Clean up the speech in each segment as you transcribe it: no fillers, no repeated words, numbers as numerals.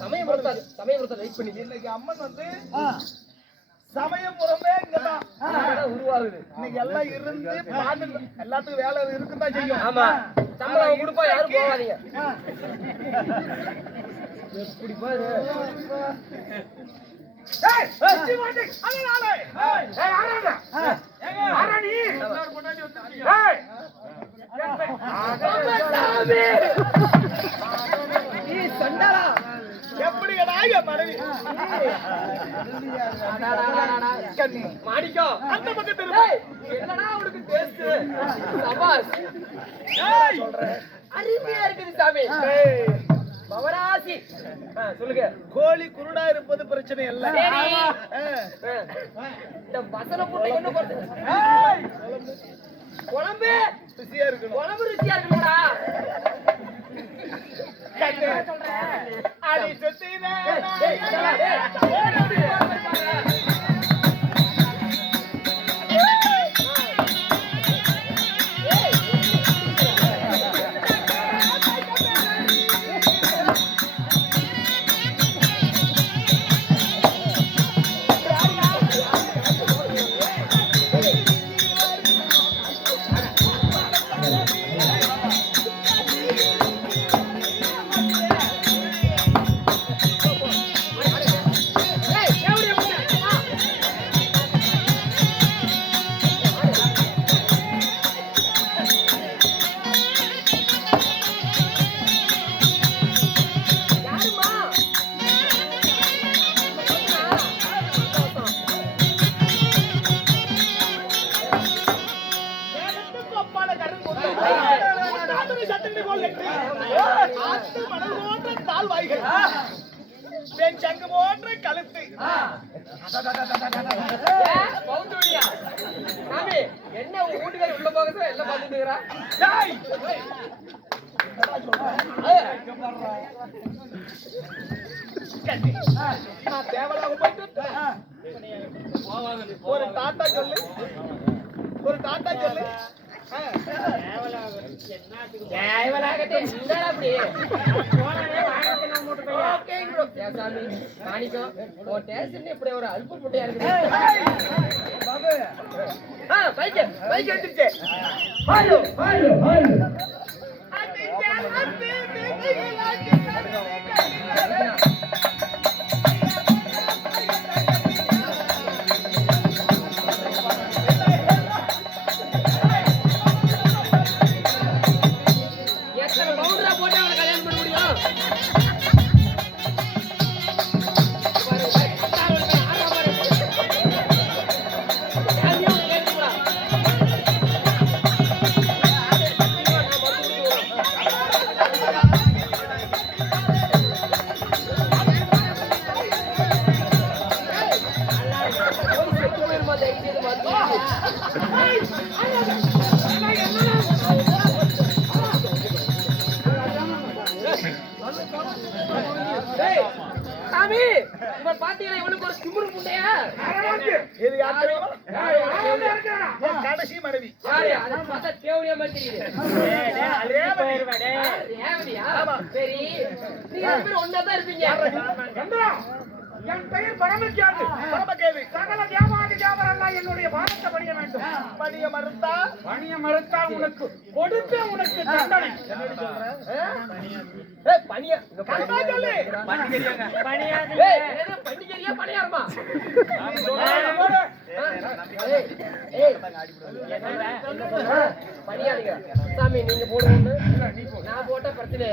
சமயபுரத்தை wait பண்ணி இன்னைக்கு அம்மன் வந்து சமயபுரமே இங்கதான் உருவாகுது. இன்னைக்கு எல்லாம் இருந்து எல்லாத்துக்கும் வேலை இருக்குதான் செய்யும். ஆமா, சம்பளம் கொடுப்பா, யாரும் போகாதீங்க. எப்படி பாரு எப்படி மனைவி மாணிக்கம் அந்த பக்கத்து என்னடா அவனுக்கு டேஸ்ட் அருமையா இருக்குது சாமி. பவராசி சொல்லுங்க. கோழி குருடா இருப்பது பிரச்சனை இல்ல. இந்த வசன புட்டை என்ன குழம்பு ருசியா இருக்கணும். குழம்பு ருசியா இருக்கணும்டா. அடி சுத்தினே சங்கு போன்ற கழுத்து என்ன வீட்டுக்காரி உள்ள போக எல்லாம் பாத்துட்டு தேவலாக போயிட்டு ஒரு டாட்டா சொல்லு, ஒரு டாட்டா சொல்லு. இப்படி ஒரு அல்ப முட்டையா இருக்கு. பைக் எடுத்துருச்சு. கடைசி மனைவி ஒன்னாதான் இருப்பீங்க. என் பெயர் பரமகேது. சகல வியாபாரி வியாபாரம் என்னுடைய பாரத்தை பணிய வேண்டும். பணிய மறுத்தால் உனக்கு கொடுத்த உனக்கு தண்டனை. சாமி நீங்க போடுவோம், நான் போட்ட பிரச்சனை.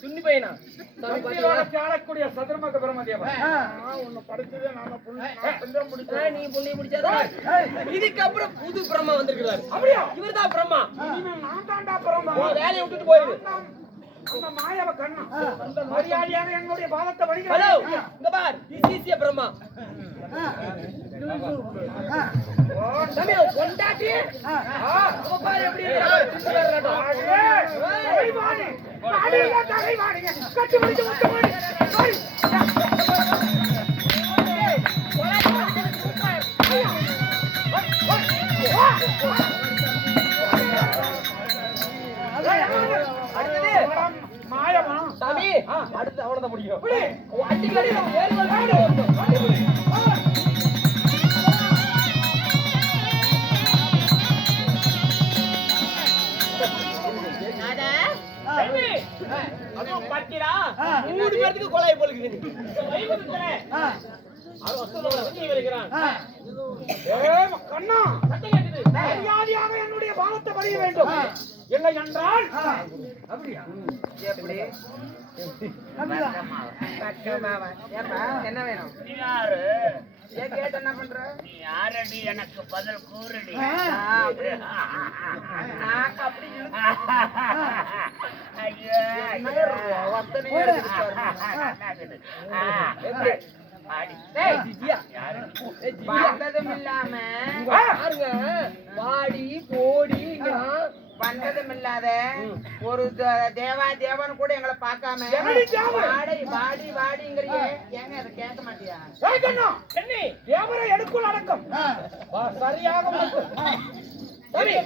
சுன்னி பையனா சாமி பாத்தீங்களா ஆளக்கூடிய சதுரமுக பிரம்மதேவன் உன்னை படிச்சதே நாம புண்ணியம் நீ புண்ணியம் முடிச்சாதா இதுக்கப்புறம் புது பிரம்மா வந்திருக்கிறாரு அப்படியா இவர்தான் பிரம்மா இனிமேல் நான் தாண்டா பிரம்மா உன் வேலையை விட்டுட்டு போயிரு அந்த மாயவ கண்ணா அந்த மரியாதையாக என்னுடைய பாதத்தை ஹலோ வணிக இங்க பார் இசிசிய பிரம்மா சாமி கொண்டாட்டி அவ பாரு எப்படி கட்டு முடிச்சு முத்தமாடி மாயமா சாமி அடுத்து அவனதான் முடியும் பாத்தீரா 3 பேருக்கு கொலை போலுக்குது கண்ணா மரியாதையாக என்னுடைய பாதத்தை வணிக வேண்டும் இல்லை என்றால் அப்படியா எப்படி என்ன வேணும் நீ யாரு? ஏன் கேட்ட என்ன பண்ற நீ யாரடி? எனக்கு பதில் கூறுடி. அப்படி ஐயோ, வந்ததும் இல்லாம பாருங்க வாடி போடி வந்ததும் இல்லாத ஒரு தேவன் கூட எங்களை பார்க்காம வாடி வாடி வாடிங்கிறீங்க ஏங்க அதை கேட்க மாட்டியா தேவரை எடுக்குள் அடக்கம் சரியாக சரி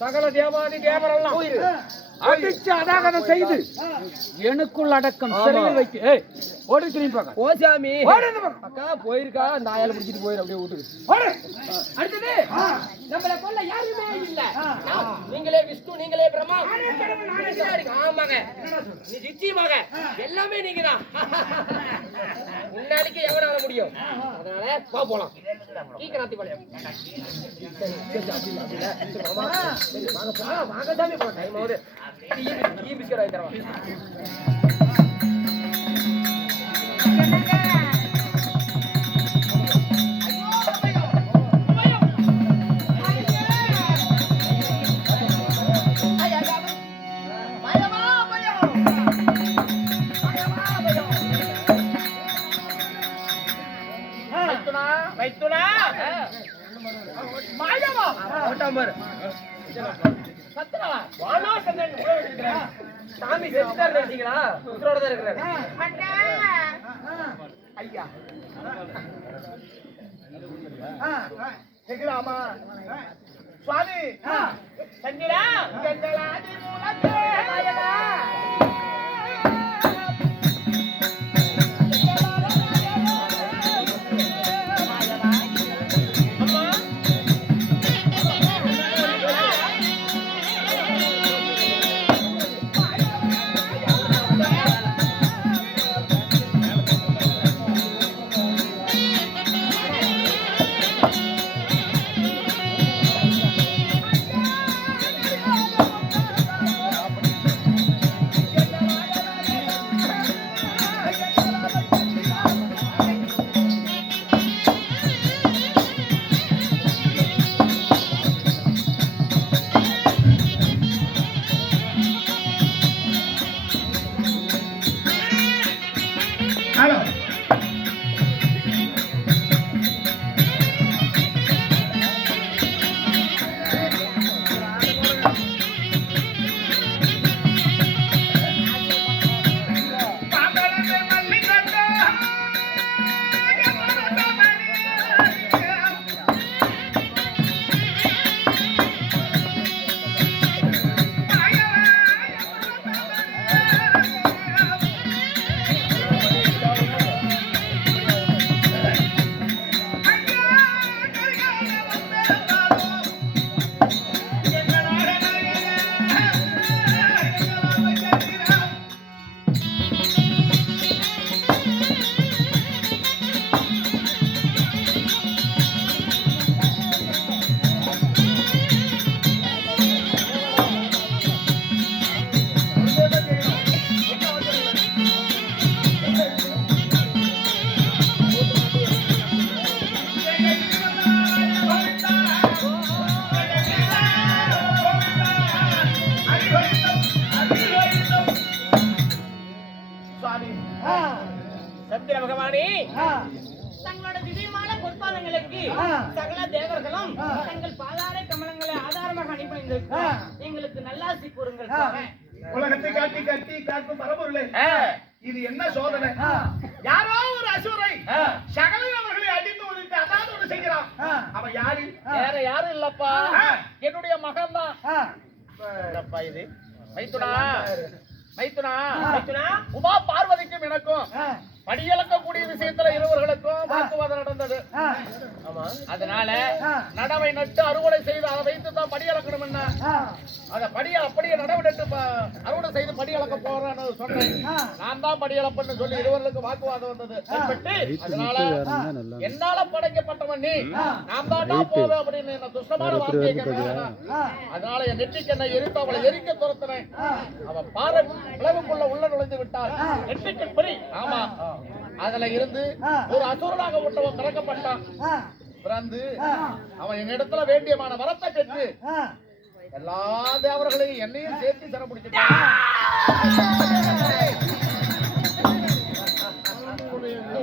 சகல தேவாதி தேவரெல்லாம் அடிச்சு அதாகதம் செய்து எனக்குள் அடக்கம் சிறையில் வைத்து ஓடி திரும்பி பார்க்க ஓ சாமி அக்கா போயிருக்கா அந்த ஆயால பிடிச்சிட்டு போயிரு அப்படியே வீட்டுக்கு அடுத்தது நம்மள கொல்ல யாருமே இல்ல நீங்களே விஷ்ணு நீங்களே பிரம்மா ஆமாங்க நீ நிச்சயமாக எல்லாமே நீங்க தான் முன்னாடிக்கு எவனால முடியும் அதனால போலாம் கீக்கராத்தி பாளையம் வாங்க சாமி போலாம் டைம் ஆகுது டீ பிஸ்கட் வாங்கி தரவா சாமி செத்துட்டாரு நினைச்சீங்களா உயிரோட தான் இருக்கிறாரு ஐயா கேக்குறாமா சுவாமி சந்திரா எங்களாதி மூலத்தே மாயவா சுவாமி தங்களோட திவ்யமான பொற்பாதங்களுக்கு சகல தேவர்களும் தங்கள் பாதார கமலங்களை ஆதாரமாக அனுப்பியிருந்திருக்கிறார். எங்களுக்கு நல்லாசி கூறுங்கள் சுவாமி. உலகத்தை காட்டி காட்டி காக்கும் பரம்பொருளே, இது என்ன சோதனை? யாரோ ஒரு அசுரை சகல அவர்களை அடித்து ஒழித்து அதாவது ஒண்ணு செய்கிறான். அவன் யாரு? வேற யாரும் இல்லப்பா, என்னுடைய மகன் தான். இது மைத்துனா உமா பார்வதிக்கும் எனக்கும் படியளக்கக்கூடிய விஷயத்துல இருவர்களுக்கும் வாக்குவாதம் நடந்தது. அதனால நடவை நட்டு அறுவடை செய்து அதை வைத்து தான் படியளக்கணும். என்ன அத படிய அப்படியே நடவை நட்டு அறுவடை செய்து படியளக்க போறேன்னு சொன்னேன். நான் தான் படியளப்பன்னு சொல்லி இருவர்களுக்கு வாக்குவாதம் வந்தது. அதனால என்னால படைக்கப்பட்டவன் நீ, நான் தாண்டா போவேன் அப்படின்னு என்ன துஷ்டமான வார்த்தையை கேட்டாங்க. அதனால என் நெற்றிக்கு என்ன எரித்து அவளை எரிக்க துரத்தினேன். அவன் பாறை விளைவுக்குள்ள உள்ள நுழைந்து விட்டாள். நெற்றிக்கு பறி. ஆமா, அதுல இருந்து ஒரு அசுரனாக விட்டவன் பிறக்கப்பட்டான். பிறந்து அவன் என்னிடத்துல வேண்டியமான வரத்தை பெற்று எல்லா தேவர்களையும் என்னையும் சேர்த்து சிறை பிடிச்சிட்டான்.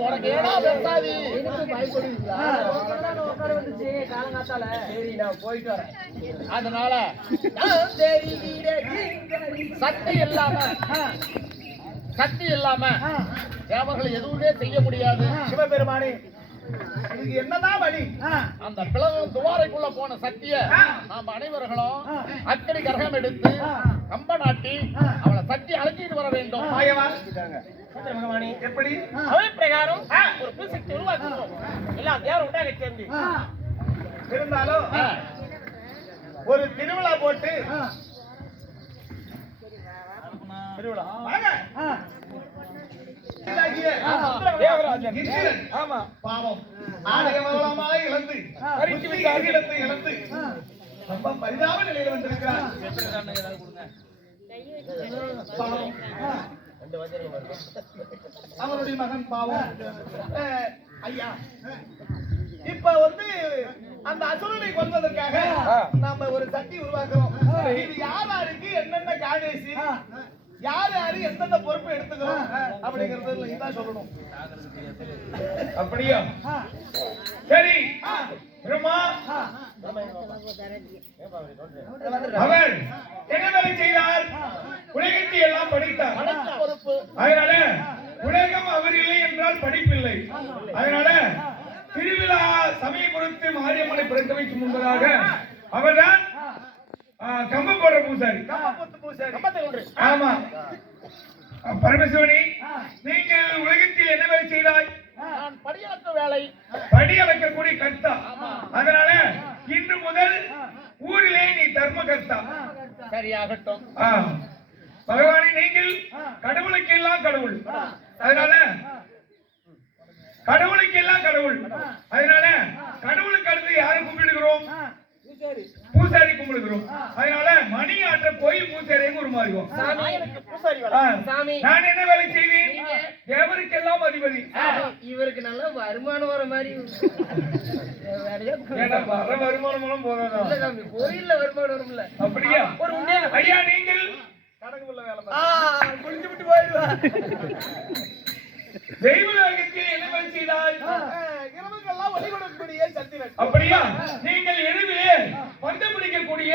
உனக்கு ஏடா பெருசாதி சரி, நான் போயிட்டு வரேன். அதனால சக்தி இல்லாம தேவர்களை எதுவுமே செய்ய முடியாது. சிவபெருமானே, இதுக்கு என்னதான் வழி? அந்த பிளவு துவாரைக்குள்ள போன சக்திய நாம் அனைவர்களும் அக்கடி கரகம் எடுத்து கம்ப நாட்டி அவளை சக்தி அழைச்சிட்டு வர வேண்டும். எப்படி? அவை பிரகாரம் ஒரு புது சக்தி உருவாக்கணும். எல்லாம் தேவர் உண்டாக சேர்ந்து இருந்தாலும் ஒரு திருவிழா போட்டு திருவிழா பாவம் ஆலயமாய் இழந்து இழந்து ரொம்ப பரிதாப நிலையில் வந்திருக்கிறார். அவருடைய மகன் பாவம். ஐயா, இப்ப அந்த அசுரனை கொல்வதற்காக நாம ஒரு சக்தி உருவாக்குறோம். இது யாருக்கு என்னென்ன காடேசி, யாரு எந்தெந்த பொறுப்பு எடுத்துக்கிறோம் அப்படிங்கறது இதான் சொல்லணும். அப்படியா? சரி பிரம்மா, அவர் என்ன வேலை செய்தார்? உலகத்தை எல்லாம் படித்தார். பொறுப்பு. அதனால உலகம் அவர் இல்லை என்றால் படிப்பில்லை. அதனால திருவிழா சமயபுரத்து மாரியம்மனை பிறக்க வைக்கும் முன்பதாக அவர்தான் கம்பம் போடுற பூசாரி. ஆமா. பரமசிவனி, நீங்கள் உலகத்தில் என்ன வேலை செய்தாய்? நான் படியளக்க வேலை. படியளக்கக்கூடிய கர்த்தா. அதனால இன்று முதல் ஊரிலே நீ தர்ம கர்த்தா. சரியாகட்டும். பகவானே, நீங்கள் கடவுளுக்கு எல்லாம் கடவுள். அதனால கடவுளுக்கு எல்லாம் கடவுள். அதனால கடவுளுக்கு அடுத்து யாரை கும்பிடுகிறோம்? பூசாரி கும்பிடுகிறோம். அதனால மணி ஆற்ற கோயில் பூசாரியை உருமாறுவோம். நான் என்ன வேலை செய்வேன்? தேவருக்கு எல்லாம் அதிபதி. இவருக்கு நல்ல வருமானம் வர மாதிரி வர வருமானம் போதாதான் கோயில்ல வருமானம் வரும்ல. அப்படியா? ஐயா, நீங்கள் கணக்குள்ள வேலை குளிச்சு விட்டு போயிடுவார். தெய்வலோகத்தில் என்ன வேலை செய்தால் இரவுக்கெல்லாம் ஒளி கொடுக்கக்கூடிய சத்திரன். அப்படியா? நீங்கள் இரவிலே பந்து பிடிக்கக்கூடிய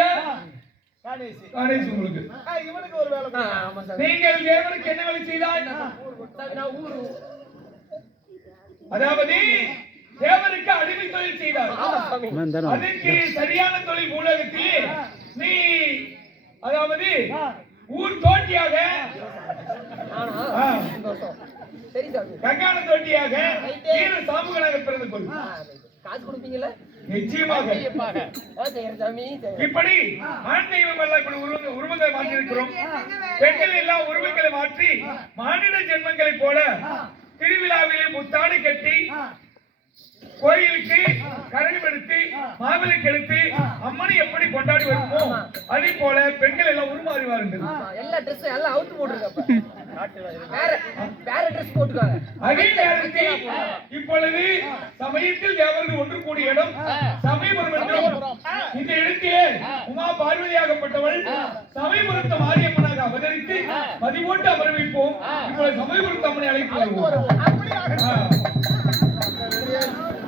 காணேசி உங்களுக்கு. இவனுக்கு ஒரு வேலை. நீங்கள் தேவனுக்கு என்ன வேலை செய்தால்? அதாவது தேவனுக்கு அடிமை தொழில் செய்தார். அதற்கு சரியான தொழில் உலகத்தில் நீ அதாவது ஊர் தோட்டியாக கங்கான தோட்டியாக சாமுகனாக பிறந்து கொள். காசு கொடுப்பீங்களா? நிச்சயமாக. இப்படி ஆண் தெய்வம் எல்லாம் இப்படி உருவங்களை மாற்றி இருக்கிறோம். பெண்கள் எல்லாம் உருவங்களை மாற்றி மானிட ஜென்மங்களை போல திருவிழாவிலே முத்தாடி கட்டி கோயிலுக்கு கரகம் எடுத்து மாவிளக்கு எடுத்து அம்மனை எப்படி கொண்டாடி வருமோ அதே போல பெண்கள் எல்லாம் உருமாறுவார்கள். எல்லா ட்ரெஸ் எல்லாம் அவுத்து போட்டுருக்காங்க. வேற ட்ரெஸ் போட்டுக்காங்க. அதே நேரத்தில் இப்பொழுது சமயத்தில் தேவர்கள் ஒன்று கூடிய இடம் சமயபுரம் என்றும் இந்த இடத்திலே உமா பார்வதியாகப்பட்டவள் சமயபுரத்து மாரியம்மனாக அவதரித்து மதிபோட்டு அமர வைப்போம். இப்பொழுது சமயபுரத்து அம்மனை அழைத்து வருவோம்.